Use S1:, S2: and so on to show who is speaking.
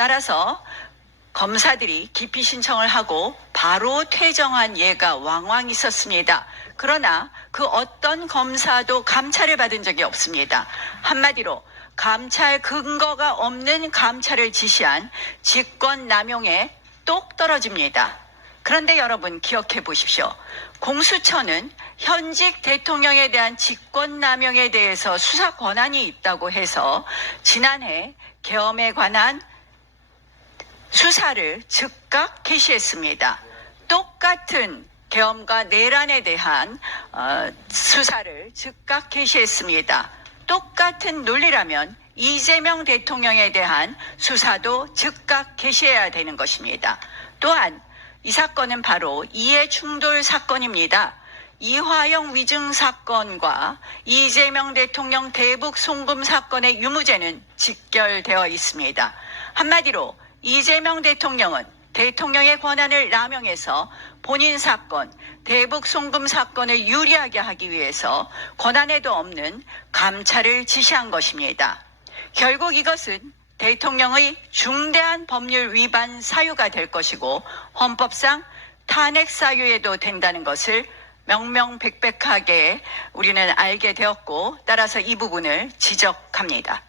S1: 따라서 검사들이 기피 신청을 하고 바로 퇴정한 예가 왕왕 있었습니다. 그러나 그 어떤 검사도 감찰을 받은 적이 없습니다. 한마디로 감찰 근거가 없는 감찰을 지시한 직권 남용에 똑 떨어집니다. 그런데 여러분 기억해 보십시오. 공수처는 현직 대통령에 대한 직권 남용에 대해서 수사 권한이 있다고 해서 지난해 계엄에 관한 수사를 즉각 개시했습니다. 똑같은 계엄과 내란에 대한 어, 수사를 즉각 개시했습니다. 똑같은 논리라면 이재명 대통령에 대한 수사도 즉각 개시해야 되는 것입니다. 또한 이 사건은 바로 이해 충돌 사건입니다. 이화영 위증 사건과 이재명 대통령 대북 송금 사건의 유무죄는 직결되어 있습니다. 한마디로 이재명 대통령은 대통령의 권한을 남용해서 본인 사건, 대북 송금 사건을 유리하게 하기 위해서 권한에도 없는 감찰을 지시한 것입니다. 결국 이것은 대통령의 중대한 법률 위반 사유가 될 것이고 헌법상 탄핵 사유에도 된다는 것을 명명백백하게 우리는 알게 되었고 따라서 이 부분을 지적합니다.